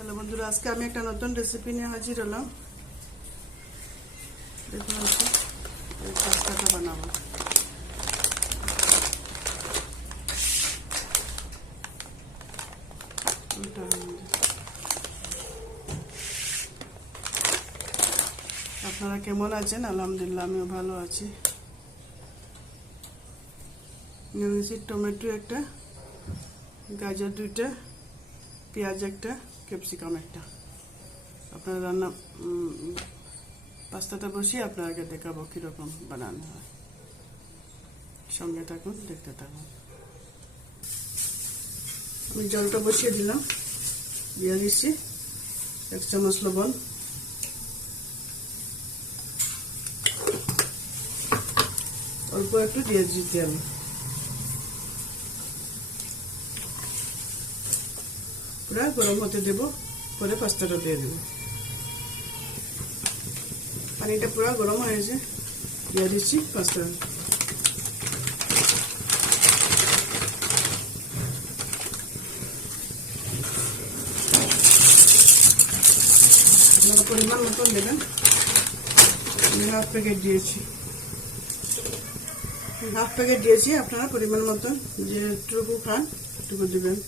Hello বন্ধুরা, আজকে আমি একটা নতুন রেসিপি নিয়ে হাজির হলাম। দেখুন আজকে এই পাস্তাটা বানাবো। আপনারা কেমন আছেন? আলহামদুলিল্লাহ আমিও ভালো আছি। নিয়েছি টমেটো একটা, গাজর দুইটা, পেঁয়াজ একটা, ক্যাপসিকাম একটা। আপনারা রান্না পাস্তাটা বসিয়ে আপনাকে দেখাবো কীরকম বানানো হয়। সঙ্গে থাকুন, দেখতে থাকুন। আমি জলটা বসিয়ে দিলাম, দিয়ে দিচ্ছি 1 চামচ লবণ, অল্প একটু দিয়ে দিচ্ছি আমি। পুরা গরম হতে দেবো, পরে পাস্তাটা দিয়ে দেবো। পানিটা পুরা গরম হয়েছে, দিয়ে দিচ্ছি পাস্তা। আপনারা পরিমাণ মতন দেবেন। আমি হাফ প্যাকেট দিয়েছি, আপনারা পরিমাণ মতন যেটুকু খান এটুকু দেবেন।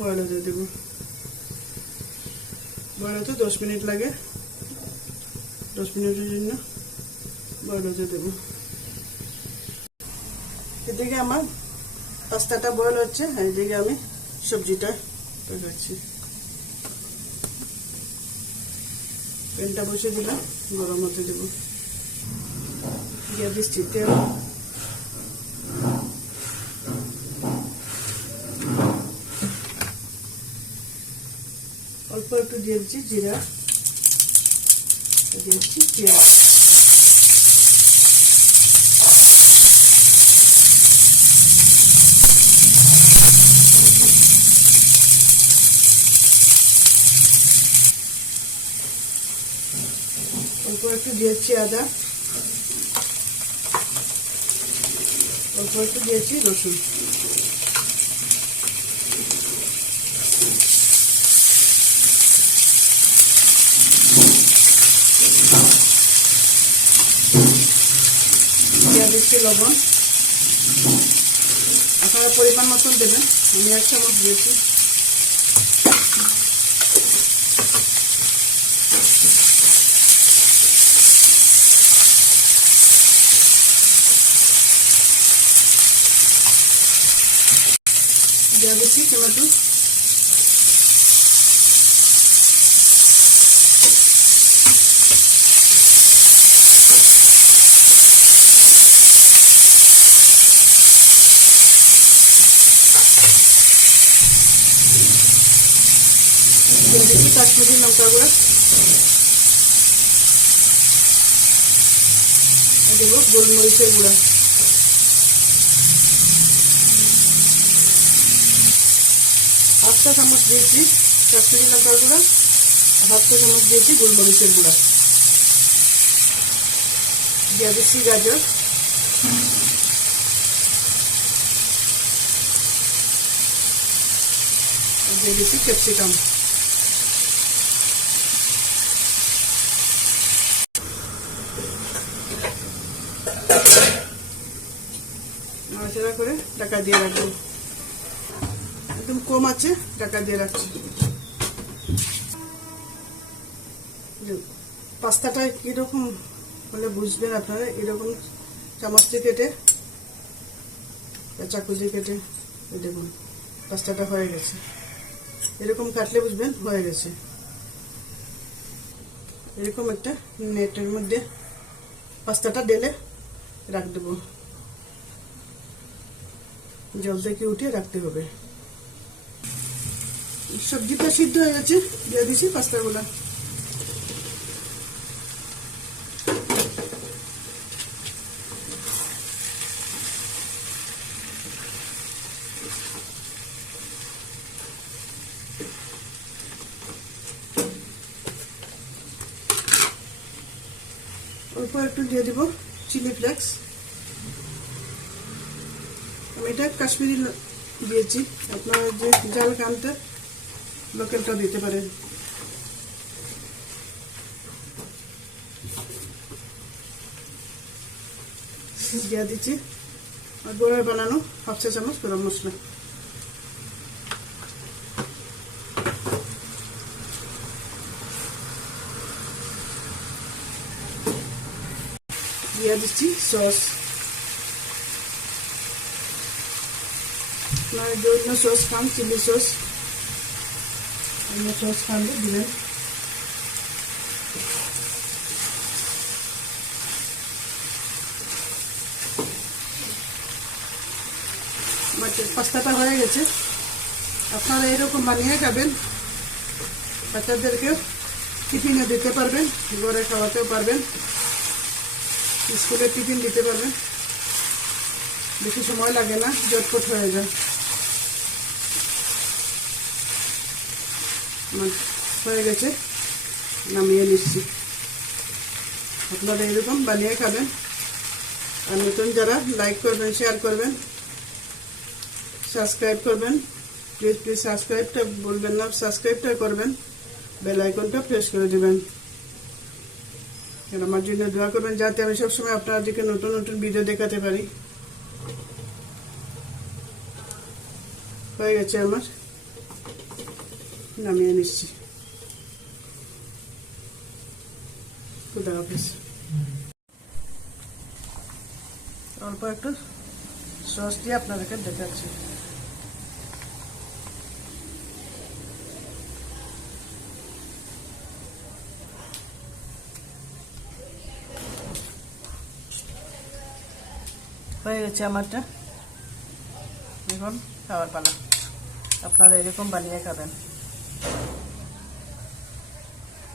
বয়েল হতে দেবো। বয়েল হতে 10 মিনিট লাগে, 10 মিনিটের জন্য বয়েল হতে দেবো। এদিকে আমার পাস্তাটা বয়েল হচ্ছে, এদিকে আমি সবজিটা দেখাচ্ছি। প্যানটা বসে দিলাম, গরম হতে দেবো। দিয়ে দিচ্ছি তেল, অল্প একটু দিয়ে দিচ্ছি জিরা, দিয়েছি পেঁয়াজ, অল্প একটু দিয়েছি আদা, অল্প একটু দিয়েছি রসুন। দিয়ে দিচ্ছি লবণ, আপনারা পরিমাণ মতন দেবেন। আমি 1 চামচ দিয়েছি। দিয়ে দিচ্ছি টমেটো, দিয়ে দিচ্ছি কাশ্মীরি লঙ্কা গুঁড়া, দেব গোলমরিচের গুঁড়া, হাফ চা চামচ দিয়েছি কাশ্মীরি লঙ্কার গুঁড়া, হাফ চা চামচ দিয়েছি গোলমরিচের গুঁড়া। দিয়ে দিচ্ছি গাজর, দিয়ে দিচ্ছি ক্যাপসিকাম। নাড়াচাড়া করে ঢাকা দিয়ে রাখবো। একদম কম আছে, ঢাকা দিয়ে রাখছি। পাস্তাটা কিরকম হলে বুঝবেন আপনারা, এরকম চামচ দিয়ে কেটে, চাকু দিয়ে কেটে, দেখুন পাস্তাটা হয়ে গেছে। এরকম কাটলে বুঝবেন হয়ে গেছে। এরকম একটা নেটের মধ্যে পাস্তাটা ঢেলে রাখ দেবো, জল থেকে উঠিয়ে রাখতে হবে। সবজিটা সিদ্ধ হয়ে গেছে, দিয়ে দিচ্ছি পাস্তাগুলো। অল্প একটু দিয়ে দিব চিলি ফ্লেক্স। আমি এটা কাশ্মীরি দিয়েছি, আপনারা যে জাল কানটা লোকালটা দিতে পারেন। দিয়ে দিচ্ছি আর গোড়ায় বানানো 1/2 চা চামচ গরম মশলা। দিয়ে দিচ্ছি সস, আপনারা যে অন্য সস খান, চিলি সস, অন্য সস খান দিবেন। পাস্তাটা হয়ে গেছে, আপনারা এরকম বানিয়ে খাবেন, বাচ্চাদেরকেও টিফিনে দিতে পারবেন, ঘরে খাওয়াতেও পারবেন, স্কুলে টিফিন দিতে পারবেন, বেশি সময় লাগে না, ঝটপট হয়ে যায়। হয়ে গেছে, নামিয়ে নিচ্ছি। আপনারা এরকম বানিয়ে খাবেন, আর নতুন যারা লাইক করবেন, শেয়ার করবেন, সাবস্ক্রাইব করবেন, প্লিজ সাবস্ক্রাইবটা বলবেন না, সাবস্ক্রাইবটা করবেন, বেল আইকনটা প্রেস করে দেবেন। আমার জন্য দোয়া করবেন যাতে আমি সবসময় আপনাদেরকে নতুন নতুন ভিডিও দেখাতে পারি। হয়ে গেছে আমার, নামিয়ে নিচ্ছি। খুদা হাফেজ। অল্প একটু সস দিয়ে আপনাদেরকে দেখাচ্ছি। হয়ে গেছে আমারটা, এখন খাওয়ার পালা। আপনারা এরকম বানিয়ে খাবেন।